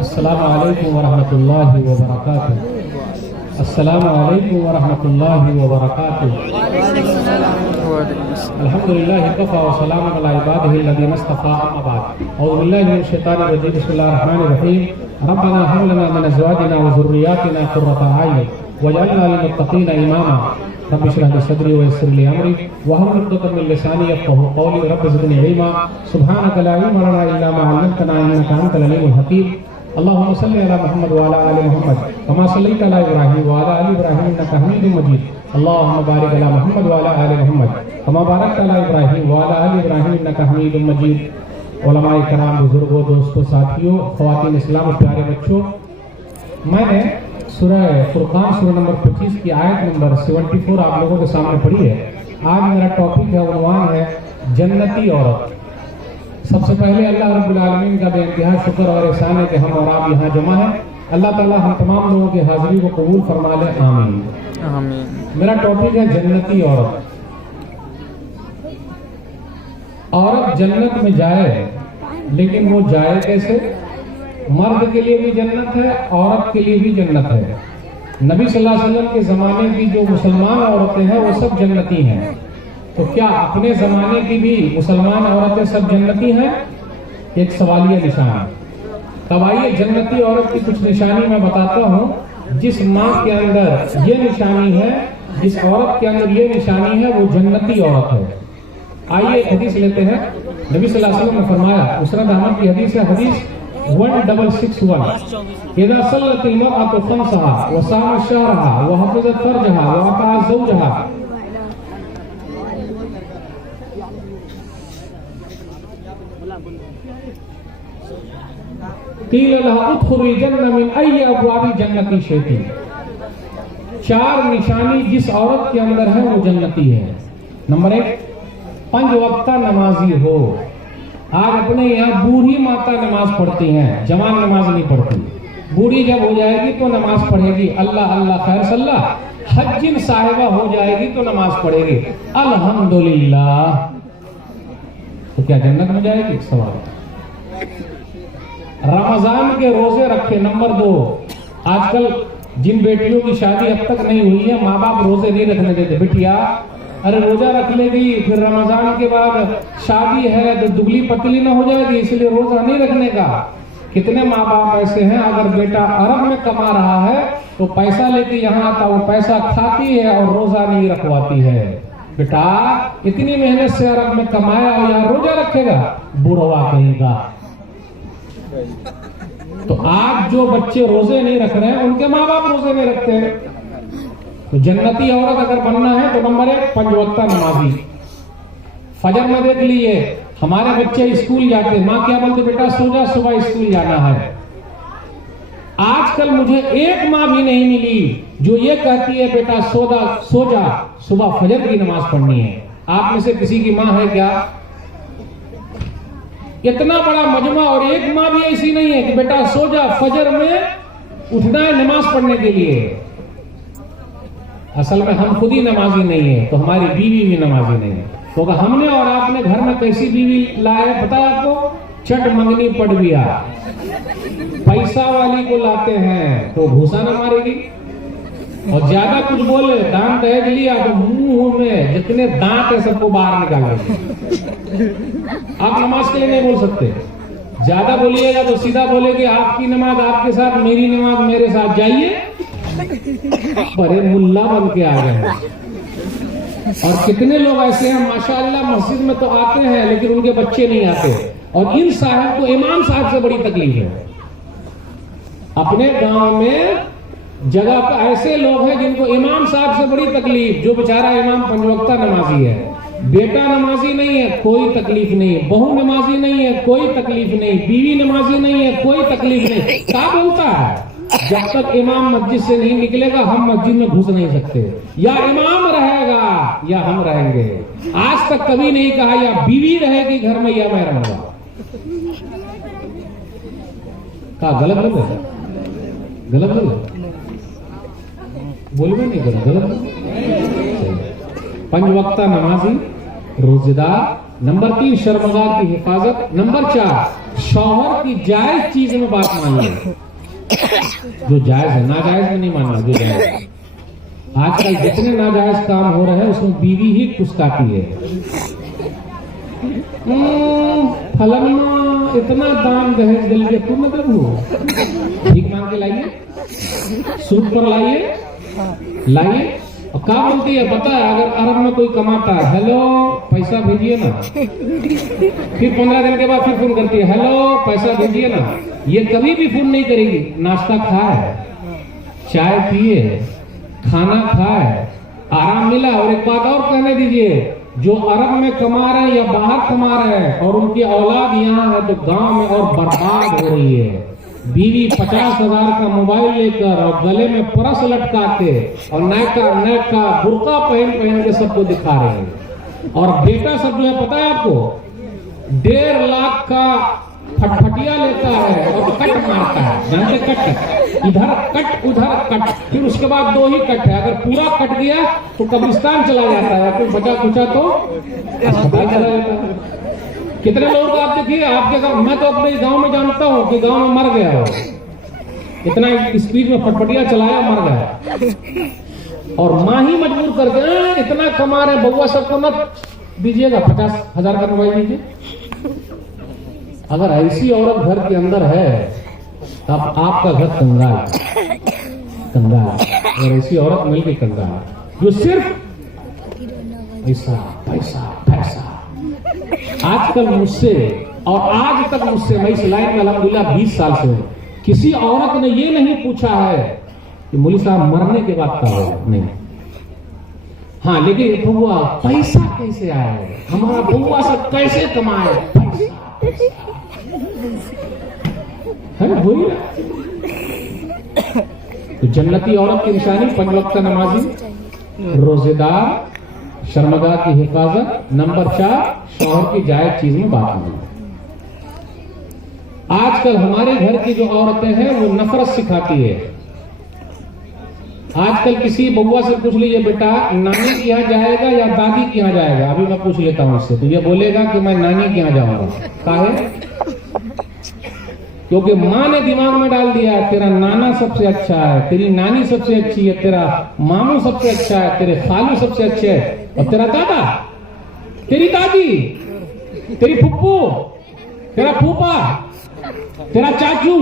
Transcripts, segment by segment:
अस्सलामु अलैकुम वरहमतुल्लाहि वबरकातुहू। अस्सलामु अलैकुम वरहमतुल्लाहि वबरकातुहू। अल्हम्दुलिल्लाहि कफ़ा व सलामुन अला इबादिहि अल्लज़ीना इस्तफ़ा, अम्मा बाद। औज़ु बिल्लाहि मिनश शैतानिर रजीम, बिस्मिल्लाहिर रहमानिर रहीम। रब्बना हब लना मिन अज़वाजिना व ज़ुर्रिय्यातिना क़ुर्रता अय्युन वजअलना लिल-मुत्तक़ीना इमामा। रब्बि इश्रह ली सदरी व यस्सिर ली अमरी वहलुल उक़दतम मिन लिसानी यफ़क़हू क़ौली। रब्बि ज़िदनी इल्मा सुब्हानका ला इल्मा लना इल्ला मा अल्लमतना इन्नका अंतल अलीमुल हकीम। अल्लाहुम्मा सल्लि अला मुहम्मद व अला आलि मुहम्मद कमा सल्लैता अला इब्राहीम व अला आलि इब्राहीम इन्नका हमीदुम मजीद। अल्लाहुम्मा बारिक अला मुहम्मद व अला आलि मुहम्मद कमा बारकता अला इब्राहीम व अला आलि इब्राहीम इन्नका हमीदुम मजीद। उलमाए कराम, बुजुर्गों, दोस्तों, साथियों, ख़वातीन इस्लाम, प्यारे बच्चों, मैंने सूरह फुरक़ान सूरह नंबर 25 की आयत नंबर 74 आप लोगों के सामने पढ़ी है। आज मेरा टॉपिक है, उन्वान है जन्नती औरत। सबसे पहले अल्लाह रब्बुल आलमीन का बेइंतहा शुक्र और एहसान है कि हम और आप यहाँ जमा हैं। अल्लाह ताला हम तमाम लोगों की हाजिरी को कबूल फरमा ले, आमीन आमीन। मेरा टॉपिक है जन्नती औरत। औरत जन्नत में जाए, लेकिन वो जाए कैसे? मर्द के लिए भी जन्नत है, औरत के लिए भी जन्नत है। नबी सल्लल्लाहु अलैहि वसल्लम के ज़माने की जो मुसलमान औरतें हैं वो सब जन्नती हैं। तो क्या अपने ज़माने की भी मुसलमान औरतें सब जन्नती हैं? एक सवालिया निशान। तब आइए जन्नती औरत की कुछ निशानी मैं बताता हूँ। जिस माँ के अंदर ये निशानी है, जिस औरत के अंदर ये निशानी है, वो जन्नती औरत है। आइए हदीस लेते हैं। नबी सल्लल्लाहु अलैहि वसल्लम ने फरमाया, मुस्नद अहमद की हदीस है, हदीस 1661, इज़ा सल्लतिल मरअतु खम्सहा व सामत शहरहा व हफ़िज़त फ़र्जहा व अताअत ज़ौजहा क़ील लहा उद्ख़ुलिल जन्नह मिन अय्यि अब्वाबिल जन्नति शि'ति। 4 निशानी जिस औरत के अंदर है वो जन्नती है। नंबर 1, 5 वक्ता नमाजी हो। आज अपने यहाँ बूढ़ी माता नमाज पढ़ती हैं, जवान नमाज नहीं पढ़ती। बूढ़ी जब हो जाएगी तो नमाज पढ़ेगी, अल्लाह अल्लाह खैर सल्ला। हज्जिन साहिबा हो जाएगी तो नमाज पढ़ेगी, अल्हम्दुलिल्लाह। तो क्या जन्नत में जाएगी? सवाल। रमजान के रोजे रखे। नंबर 2, आजकल जिन बेटियों की शादी अब तक नहीं हुई है, माँ बाप रोजे नहीं रखने देते। बेटिया अरे रोजा रख लेगी, फिर रमजान के बाद शादी है तो दुबली पतली ना हो जाएगी, इसलिए रोजा नहीं रखने का। कितने माँ बाप ऐसे हैं, अगर बेटा अरब में कमा रहा है तो पैसा लेके यहाँ आता, वो पैसा खाती है और रोजा नहीं रखवाती है। बेटा इतनी मेहनत से अरब में कमाया और यहाँ रोजा रखेगा, बुढ़वा कहेगा। तो आज जो बच्चे रोजे नहीं रख रहे हैं, उनके माँ बाप रोजे नहीं रखते हैं। तो जन्नती औरत अगर बनना है तो नंबर 1, 5 वक्ता नमाजी। फजर में देख लीजिए, हमारे बच्चे स्कूल जाते, माँ क्या बोलते? बेटा सो जा, सुबह स्कूल जाना है। आजकल मुझे एक माँ भी नहीं मिली जो ये कहती है बेटा सो जा, सुबह फजर की नमाज पढ़नी है। आप में से किसी की माँ है क्या? इतना बड़ा मजमा और एक माँ भी ऐसी नहीं है कि बेटा सो जा, फजर में उठना है नमाज पढ़ने के लिए। असल में हम खुद ही नमाजी नहीं है तो हमारी बीवी भी नमाजी नहीं है। तो हमने और आपने घर में कैसी बीवी लाए पता है आपको? चट मंगनी पड़ गया। पैसा वाली को लाते हैं तो भूसा न मारेगी, और ज्यादा कुछ बोले, दान दहेज लिया तो मुंह में जितने दांत है सबको बाहर निकालेगी। आप नमाज के लिए नहीं बोल सकते। ज्यादा बोलिएगा तो सीधा बोलेगी आपकी नमाज आपके साथ, मेरी नमाज मेरे साथ, जाइए। बड़े मुल्ला बन के आ गए हैं। और कितने लोग ऐसे हैं माशाअल्लाह, मस्जिद में तो आते हैं लेकिन उनके बच्चे नहीं आते। और इन साहब को इमाम साहब से बड़ी तकलीफ है। अपने गांव में जगह पर ऐसे लोग हैं जिनको इमाम साहब से बड़ी तकलीफ। जो बेचारा इमाम 5 वक्ता नमाजी है, बेटा नमाजी नहीं है, कोई तकलीफ नहीं। बहू नमाजी नहीं है, कोई तकलीफ नहीं। बीवी नमाजी नहीं है, कोई तकलीफ नहीं। क्या बोलता है? जब तक इमाम मस्जिद से नहीं निकलेगा हम मस्जिद में घुस नहीं सकते। या इमाम रहेगा या हम रहेंगे। आज तक कभी नहीं कहा या बीवी रहेगी घर में या मैं रहूंगा। क्या गलत बोल रहे? गलत बोल रहे? बोलबे नहीं गलत? 5 वक्ता नमाजी, रोजेदार, नंबर 3 शर्मगार की हिफाजत। नंबर 4 शौहर की जायज चीज में बात मानिए, जो जायज है, नाजायज में नहीं मानना, जो जायज है। आजकल जितने नाजायज काम हो रहे हैं उसमें बीवी ही कुसकाती है। फलना इतना दान दहेज दिल के तुम मतलब हो, ठीक मांग के लाइए, सूट पर लाइए। और क्या बोलती है पता है, अगर अरब में कोई कमाता है, हेलो पैसा भेजिए ना, फिर 15 दिन के बाद फिर फोन करती है, हेलो पैसा भेजिए ना। ये कभी भी फोन नहीं करेगी। नाश्ता खाए, चाय पिए, खाना खाए, आराम मिला। और एक बात और कहने दीजिए, जो अरब में कमा रहे हैं या बाहर कमा रहे हैं और उनकी औलाद यहाँ है तो गांव में और बर्बाद हो रही है। बीवी 50,000 का मोबाइल लेकर और गले में परस लटका के और नैका बुर्का पहन के सबको दिखा रहे हैं। और बेटा सब जो है पता है आपको, 1.5 लाख का फटफटिया लेता है और कट मारता है, जानते कट, इधर कट उधर कट, फिर उसके बाद 2 ही कट है। अगर पूरा कट गया तो कब्रिस्तान चला जाता है, कोई बचा कुचा तो अस्पताल चला जाता है। कितने लोग आप देखिए आपके गांव, मैं तो अपने गांव में जानता हूँ कि गांव में मर गया हो, इतना स्पीड में फटफटिया चलाया मर गया। और माँ ही मजबूर कर दे, इतना कमा रहे बउआ सबको मत दीजिएगा, 50,000 का मोबाइल दीजिए। अगर ऐसी औरत घर के अंदर है तब आपका घर कंगाल, और ऐसी औरत मिल गई कंगाल, जो सिर्फ पैसा पैसा पैसा। आजकल मुझसे और आज तक मुझसे, मैं इस लाइन में अल्हम्दुलिल्लाह 20 साल से हूं, किसी औरत ने ये नहीं पूछा है कि मौलवी साहब मरने के बाद क्या होगा, नहीं। हाँ, लेकिन बउआ पैसा कैसे आए, हमारा बउआ सब कैसे कमाए, है वही ना। तो जन्नती औरत की निशानी 5 वक्त का नमाजी, रोजेदार, शर्मगार की हिफाजत। नंबर 4 शौहर की जायज चीज में बात नहीं। आजकल हमारे घर की जो औरतें हैं वो नफरत सिखाती है। आजकल किसी बउआ से पूछ लीजिए, बेटा नानी के यहाँ जाएगा या दादी के यहाँ जाएगा, अभी मैं पूछ लेता हूँ इससे, तो ये बोलेगा कि मैं नानी के यहाँ जाऊंगा। काहे? क्योंकि माँ ने दिमाग में डाल दिया तेरा नाना सबसे अच्छा है, तेरी नानी सबसे अच्छी है, तेरा मामू सबसे अच्छा है, तेरे खालू सबसे अच्छे है, और तेरा दादा, तेरी दादी, तेरी फुप्पू, तेरा फूफा, तेरा चाचू।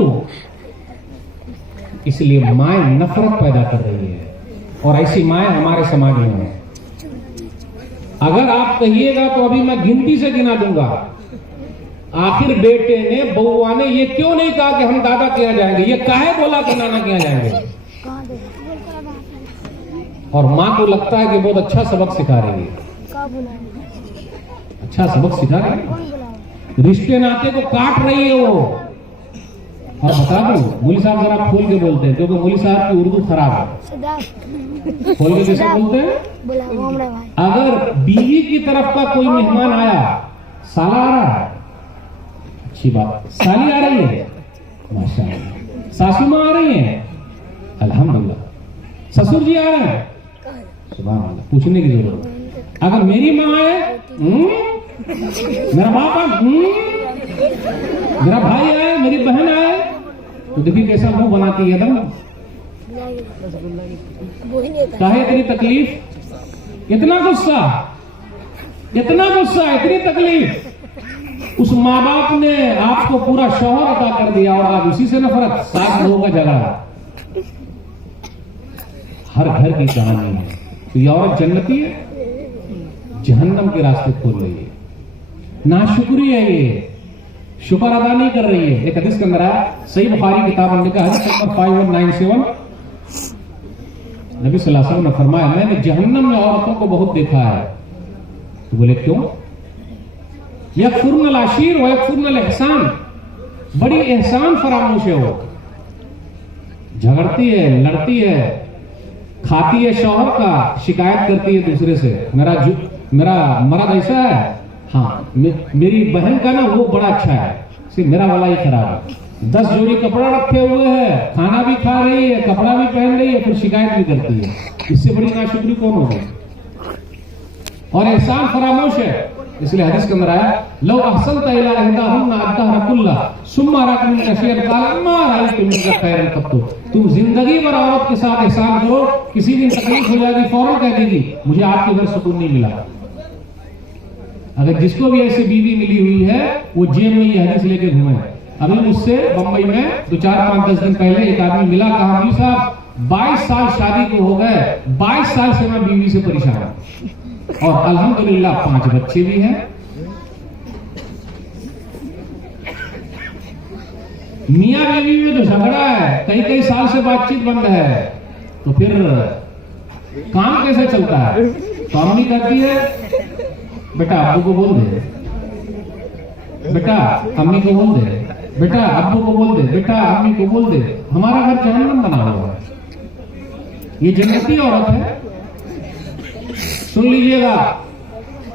इसलिए माए नफरत पैदा कर रही है, और ऐसी माए हमारे समाज में है। अगर आप कहिएगा तो अभी मैं गिनती से गिना दूंगा। आखिर बेटे ने, बउआ ने ये क्यों नहीं कहा कि हम दादा के यहाँ जाएंगे, ये काहे बोला कि नाना के यहाँ जाएंगे। और माँ को लगता है कि बहुत अच्छा सबक सिखा रही है, अच्छा सबक सिखा रही है, रिश्ते नाते को काट रही है वो। और बता दूं, मौलवी साहब जरा खोल के बोलते हैं, क्योंकि मौलवी साहब की उर्दू खराब है। खोल के जैसे बोलते हैं, अगर बीवी की तरफ का कोई मेहमान आया, साला आ रहा है, अच्छी बात, साली आ रही है, माशाअल्लाह, सासू माँ आ रही है, अल्हम्दुलिल्लाह, ससुर जी आ रहे हैं, सुभान अल्लाह, पूछने की जरूरत। अगर मेरी माँ आए, मेरा बाप आए, मेरा भाई आए, मेरी बहन आए, तो देखिए कैसा मुंह बनाती है एकदम। काहे इतनी तकलीफ, इतना गुस्सा, इतनी तकलीफ। उस माँ बाप ने आपको पूरा शौहर अता कर दिया और आप उसी से नफरत, 7 लोगों का झगड़ा। हर घर की कहानी है। तो ये औरत जन्नती है, जहन्नम के रास्ते खोल रही है। नाशुक्री है ये, शुक्र अदा नहीं कर रही है। एक हदीस के अंदर है, सही बुखारी किताब में लिखा है, हदीस नंबर 5197, नबी सल्लल्लाहु अलैहि वसल्लम ने फरमाया, मैंने जहन्नम में औरतों को बहुत देखा है। तो बोले क्यों? यकफुरन अल-अशीर व यकफुरन अल-इहसान, बड़ी एहसान फरामोश है वो, झगड़ती है, लड़ती है, खाती है शौहर का, शिकायत करती है दूसरे से, मेरा मर्द ऐसा है, हाँ मेरी बहन का ना वो बड़ा अच्छा है, सिर्फ मेरा वाला ही खराब है। 10 जोड़ी कपड़ा रखे हुए हैं, खाना भी खा रही है, कपड़ा भी पहन रही है, फिर शिकायत भी करती है। इससे बड़ी नाशुक्री कौन होगी? और एहसान फरामोश है। इसलिए हदीस के अंदर आया लो अहसनत इला इहदाहुन्ना अद्दहर कुल्ला सुम्मा रकमिन नशियत काल मा राइतु मिनका खैरन कत्तु। तुम जिंदगी भर औरत के साथ एहसान करो, किसी दिन तकलीफ हो जाएगी फौरन कह देगी मुझे आपके घर सुकून नहीं मिला। अगर जिसको भी ऐसी बीवी मिली हुई है वो जेब में ये हदीस लेके घूमे। अभी मुझसे बंबई में 2-4-5-10 दिन पहले एक आदमी मिला, कहा मौलवी साहब 22 साल शादी को हो गए, 22 साल से मैं बीवी से परेशान हूं और अल्हम्दुलिल्लाह 5 बच्चे भी हैं। मियां बीवी में जो झगड़ा है, कई साल से बातचीत बंद है, तो फिर काम कैसे चलता है? तो अम्मी कहती है बेटा अब्बू को बोल दे, बेटा अम्मी को बोल दे, बेटा अब्बू को बोल दे, बेटा अम्मी को बोल दे। हमारा घर जहन्नम बना हुआ है। ये जन्नती औरत है। सुन लीजिएगा,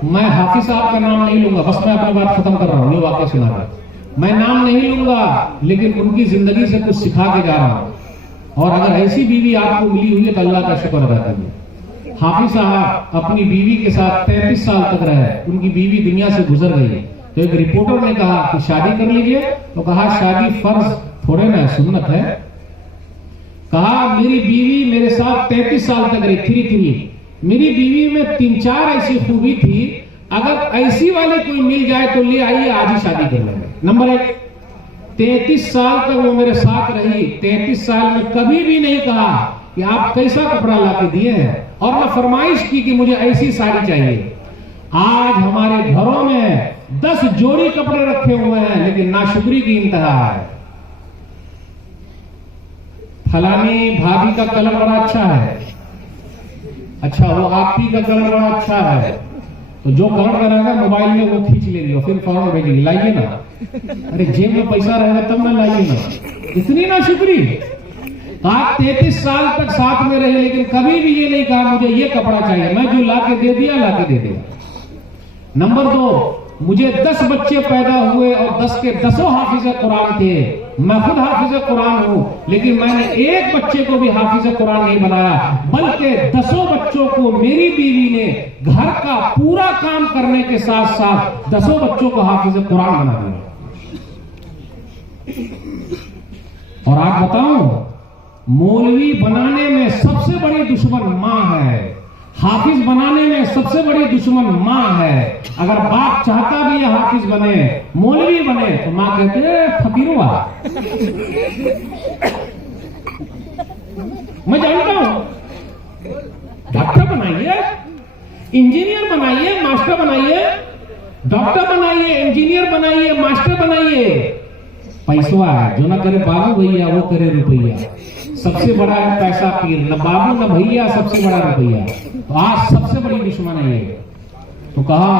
मैं हाफिज साहब का नाम नहीं लूंगा, बस मैं अपनी बात खत्म कर रहा हूं, ये वाकया सुना रहा। मैं नाम नहीं लूंगा, लेकिन उनकी जिंदगी से कुछ सिखा के जा रहा हूं। और अगर ऐसी बीवी आपको मिली हुई है तो अल्लाह का शुक्र अदा करिए। हाफिज साहब अपनी बीवी के साथ 33 साल तक रहे, उनकी बीवी दुनिया से गुजर गई। तो एक रिपोर्टर ने कहा कि शादी कर लीजिए, तो कहा शादी फर्ज थोड़े ना, सुन्नत है। कहा मेरी बीवी मेरे साथ 33 साल तक रही, थी। मेरी बीवी में 3-4 ऐसी खूबी थी, अगर ऐसी वाली कोई मिल जाए तो ले आइए, आज ही शादी कर लेंगे। नंबर 1, 33 साल तक वो मेरे साथ रही। 33 साल में कभी भी नहीं कहा कि आप कैसा कपड़ा लाके दिए हैं, और मैं फरमाइश की कि मुझे ऐसी साड़ी चाहिए। आज हमारे घरों में 10 जोड़ी कपड़े रखे हुए हैं, लेकिन नाशुक्री की इंतहा है। फलानी भाभी का कलर बड़ा अच्छा है, अच्छा वो आपकी का कलर बड़ा अच्छा है, तो जो कलर रहेगा मोबाइल में वो खींच लेगी और फिर फौरन भेजेगी लाइए ना। अरे जेब में पैसा रहेगा तब ना लाइए ना, इतनी नाशुक्री। आप 33 साल तक साथ में रहे, लेकिन कभी भी ये नहीं कहा मुझे ये कपड़ा चाहिए, मैं जो लाके दे दिया लाके दे दिया। नंबर 2, मुझे 10 बच्चे पैदा हुए और 10 के 10 हाफिज कुरान थे। मैं खुद हाफिज कुरान हूं, लेकिन मैंने एक बच्चे को भी हाफिज कुरान नहीं बनाया, बल्कि 10 बच्चों को मेरी बीवी ने घर का पूरा काम करने के साथ साथ 10 बच्चों को हाफिज कुरान बना दिया। और आप बताऊं, मौलवी बनाने में सबसे बड़ी दुश्मन मां है, हाफिज बनाने में सबसे बड़ी दुश्मन मां है। अगर बाप चाहता भी है हाफिज बने, मौलवी बने, तो मां कहते हैं फकीरवा। मैं जानता हूं, डॉक्टर बनाइए, इंजीनियर बनाइए, मास्टर बनाइए, डॉक्टर बनाइए, इंजीनियर बनाइए, मास्टर बनाइए, पैसा है। जो ना करे बाबू भैया, वो करे रुपैया। सबसे बड़ा है पैसा पीर, न बाबू न भैया, सबसे बड़ा रुपया। तो आज सबसे बड़ी दुश्मन है ये। तो कहा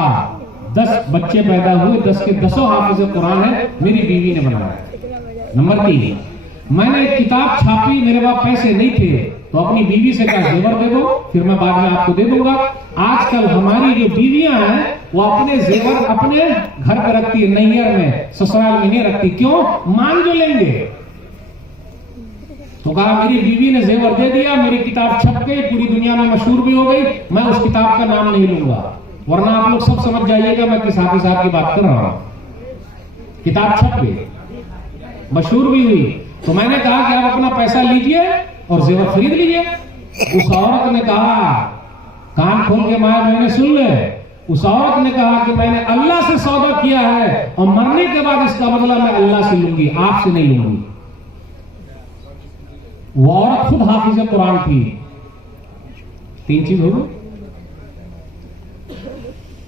10 बच्चे पैदा हुए, 10 के 10 हाफिज कुरान है, मेरी बीवी ने बनाया। नंबर 3, मैंने एक किताब छापी, मेरे पास पैसे नहीं थे, तो अपनी बीवी से कहा जेवर दे दो, फिर मैं बाद में आपको दे दूंगा। आजकल हमारी जो बीवियां हैं वो अपने जेवर अपने घर पर रखती है, नैयर में, ससुराल में नहीं रखती। क्यों? मान जो लेंगे। तो कहा मेरी बीवी ने जेवर दे दिया, मेरी किताब छप गई, पूरी दुनिया में मशहूर भी हो गई, मैं उस किताब का नाम नहीं लूंगा, वरना आप लोग सब समझ जाइएगा मैं किस हाफिज साहब की बात कर रहा हूं। किताब छप गई, मशहूर भी हुई। तो मैंने कहा कि आप अपना पैसा लीजिए और जेवर खरीद लीजिए। उस औरत ने कहा, कान खोल के माया मैंने सुन ले, उस औरत ने कहा कि मैंने अल्लाह से सौदा किया है और मरने के बाद इसका बदला मैं अल्लाह से लूंगी, आपसे नहीं लूंगी। वो औरत खुद हाफिज कुरान थी। 3 चीज हो गई।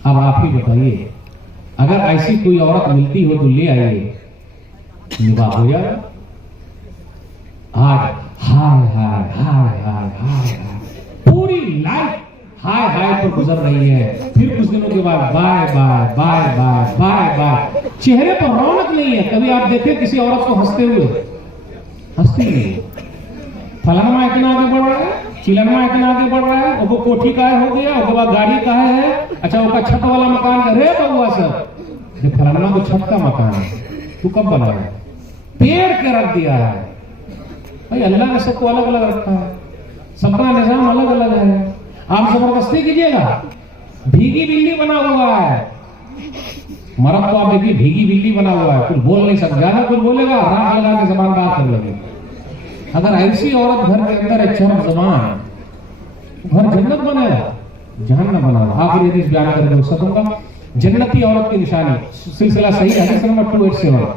अब आप ही बताइए, अगर ऐसी कोई औरत मिलती हो तो ले आइए, निकाह हो जाएगा। हाय हाय हाय हाय हाय हाय, पूरी लाइफ हाय हाय पर गुजर रही है। फिर कुछ दिनों के बाद bye bye bye bye bye bye, चेहरे पर रौनक नहीं है। कभी आप देखें किसी औरत को हंसते हुए? हंसती नहीं। फलाना इतना आगे बढ़ रहा है, चिलनमा इतना आगे बढ़ रहा है, वो कोठी का हो गया, उसके बाद गाड़ी का है, अच्छा वो छत वाला मकान का रे बउआ सर, फलाना को छत का मकान है, तू कब बनाया? पेड़ के रख दिया है। भाई अल्लाह ने सबको अलग अलग रखा है, सबका निजाम अलग अलग है। आप जबरदस्ती कीजिएगा। भीगी बिल्ली बना हुआ है, मर्द तो आप देखिए भीगी बिल्ली बना हुआ है, कुछ बोल नहीं सकता, ज्यादा कुछ बोलेगा राख लगा के जबान बात कर लेंगे। अगर ऐसी औरत घर के अंदर है चरम जबान, घर जन्नत बनेगा, जहन्नम बनाएगा। आखिरी हदीस बयान करके रुखसत दूंगा। जन्नती औरत की निशानी, सिलसिला सही हदीस नंबर 287।